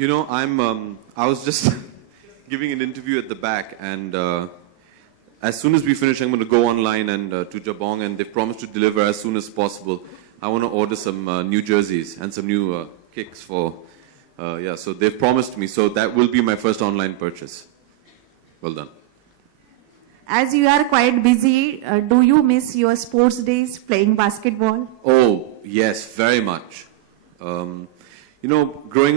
I was just giving an interview at the back, and as soon as we finish, I'm going to go online and to Jabong, and they've promised to deliver as soon as possible. I want to order some new jerseys and some new kicks for, so they've promised me, so that will be my first online purchase. Well done. As you are quite busy, do you miss your sports days playing basketball? Oh, yes, very much. Growing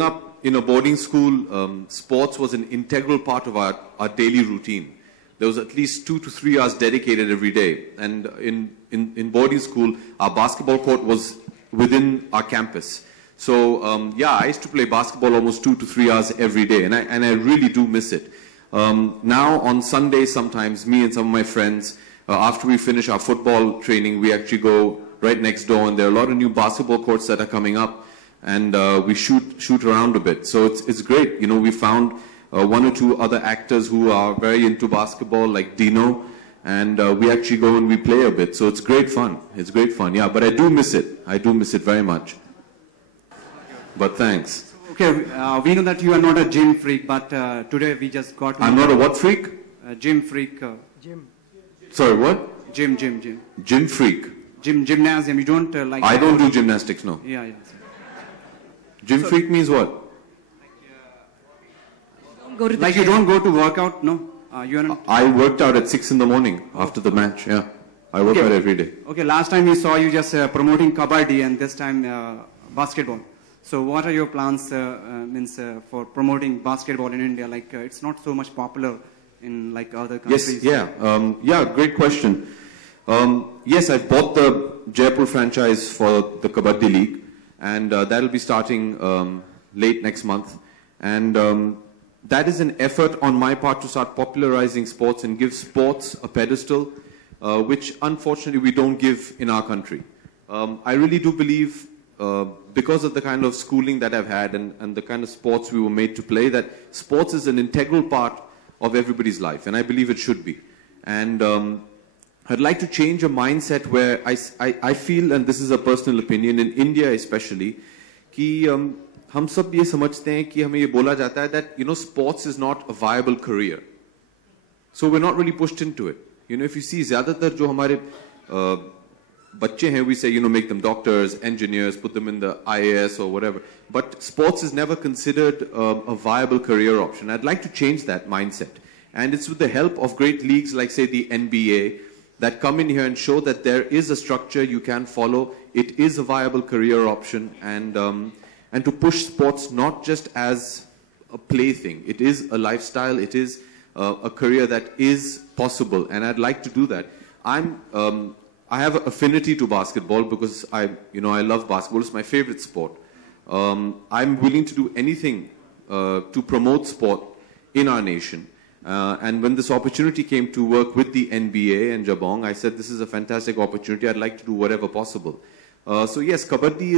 up in a boarding school, sports was an integral part of our daily routine. There was at least 2 to 3 hours dedicated every day. And in boarding school, our basketball court was within our campus. So, I used to play basketball almost 2 to 3 hours every day, and I really do miss it. Now, on Sundays, sometimes, me and some of my friends, after we finish our football training, we actually go right next door, and there are a lot of new basketball courts that are coming up, and we shoot around a bit. So it's great. We found 1 or 2 other actors who are very into basketball, like Dino, and we actually go and we play a bit. So it's great fun. It's great fun, yeah. But I do miss it. I do miss it very much. But thanks. Okay, we know that you are not a gym freak, but today we just got... I'm not a what freak? Gym freak. Gym. Sorry, what? Gym. Gym freak. Gymnasium. You don't like... I don't do gymnastics, no. Yeah. Gym freak means what? Like you don't go to workout, no? You are not... I worked out at 6 in the morning after the match, yeah. I work out every day. Okay, last time we saw you just promoting kabaddi, and this time basketball. So what are your plans for promoting basketball in India? Like it's not so much popular in like other countries. Yes, yeah. Great question. Yes, I've bought the Jaipur franchise for the Kabaddi League, and that'll be starting late next month. And that is an effort on my part to start popularizing sports and give sports a pedestal, which unfortunately we don't give in our country. I really do believe, because of the kind of schooling that I've had and the kind of sports we were made to play, that sports is an integral part of everybody's life, and I believe it should be. And I'd like to change a mindset where I feel, and this is a personal opinion, in India especially, कि हम सब ये समझते हैं कि हमें ये बोला जाता है that sports is not a viable career, so we're not really pushed into it. If you see ज़्यादातर जो हमारे बच्चे हैं, we say make them doctors, engineers, put them in the IAS or whatever, but sports is never considered a viable career option. I'd like to change that mindset, and it's with the help of great leagues like say the NBA that come in here and show that there is a structure you can follow. It is a viable career option, and to push sports not just as a plaything. It is a lifestyle. It is a career that is possible, and I'd like to do that. I have an affinity to basketball because I love basketball. It's my favorite sport. I'm willing to do anything to promote sport in our nation. And when this opportunity came to work with the NBA and Jabong, I said, this is a fantastic opportunity. I'd like to do whatever possible. So yes, Kabaddi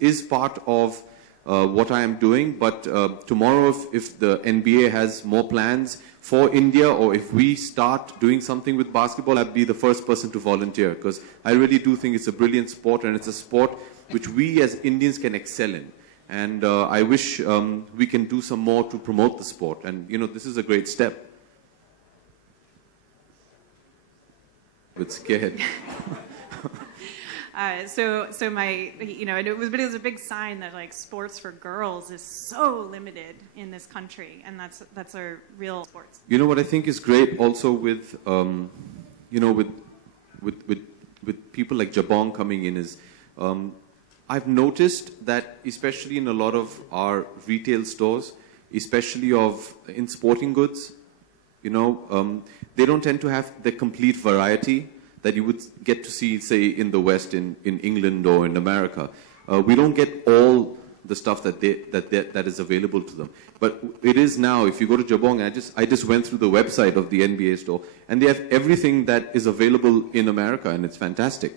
is part of what I am doing. But tomorrow, if the NBA has more plans for India, or if we start doing something with basketball, I'd be the first person to volunteer, because I really do think it's a brilliant sport, and it's a sport which we as Indians can excel in. And I wish we can do some more to promote the sport. And this is a great step. But scared. So my, it was a big sign that like sports for girls is so limited in this country, and that's a real sports. What I think is great also with, with people like Jabong coming in is, I've noticed that especially in a lot of our retail stores, especially in sporting goods, they don't tend to have the complete variety that you would get to see, say, in the West, in England or in America. We don't get all the stuff that is available to them. But it is now, if you go to Jabong, I just went through the website of the NBA store, and they have everything that is available in America, and it's fantastic.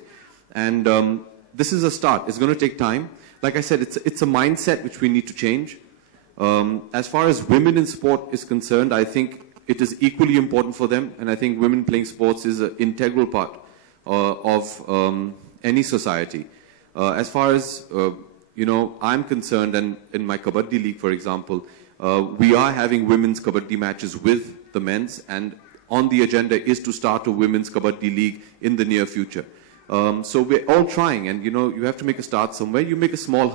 And this is a start. It's going to take time. Like I said, it's a mindset which we need to change. As far as women in sport is concerned, I think it is equally important for them, and I think women playing sports is an integral part of any society. As far as I'm concerned, and in my Kabaddi League, for example, we are having women's Kabaddi matches with the men's, and on the agenda is to start a women's Kabaddi League in the near future. So we're all trying, and you have to make a start somewhere. You make a small,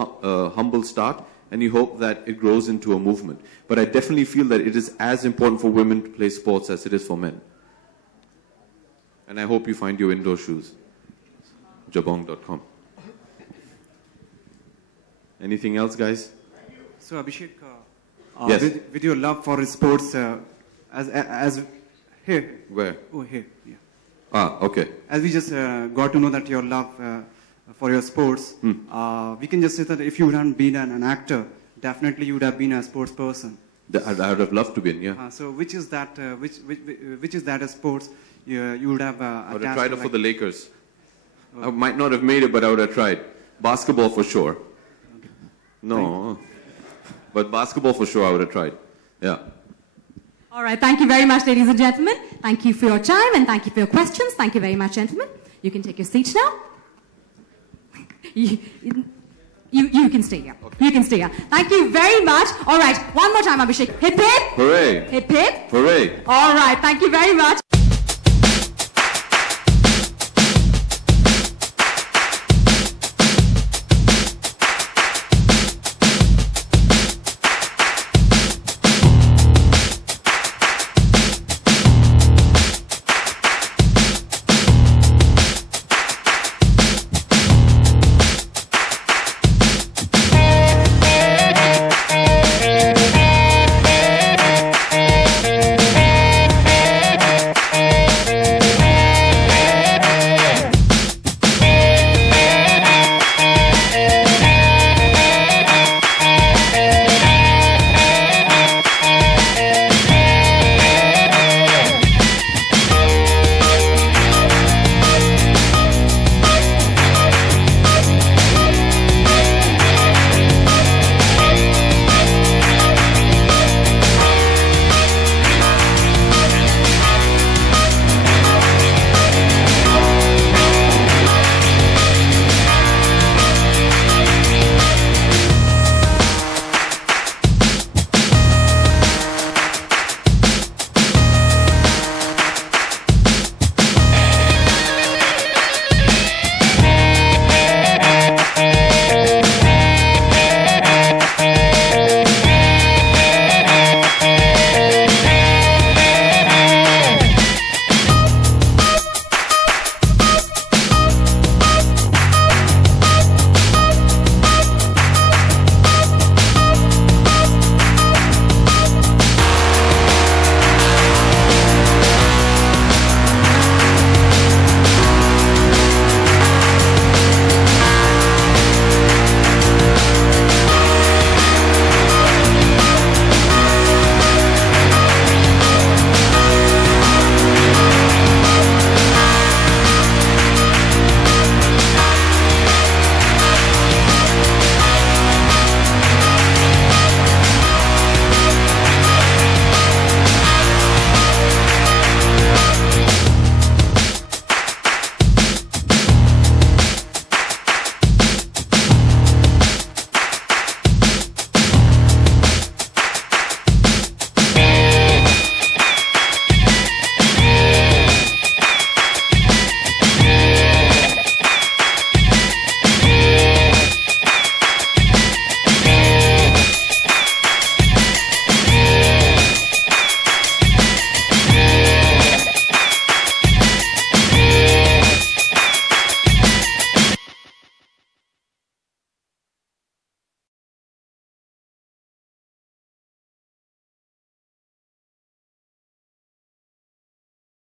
humble start, and you hope that it grows into a movement. But I definitely feel that it is as important for women to play sports as it is for men. And I hope you find your indoor shoes. Jabong.com. Anything else, guys? So Abhishek, Yes. with your love for sports, as here. Where? Oh, here. Yeah. Ah, okay. As we just got to know that your love for your sports, we can just say that if you hadn't been an actor, definitely you would have been a sports person. I would have loved to be in, yeah. So which is that? Which is that a sports you would have? I would have tried it for the Lakers. I might not have made it, but I would have tried. Basketball for sure. No. But basketball for sure I would have tried. Yeah. All right, thank you very much, ladies and gentlemen. Thank you for your time and thank you for your questions. Thank you very much, gentlemen. You can take your seats now. You can stay here. Okay. You can stay here. Thank you very much. All right, one more time, Abhishek. Hip hip. Hooray. Hip hip. Hooray. All right, thank you very much.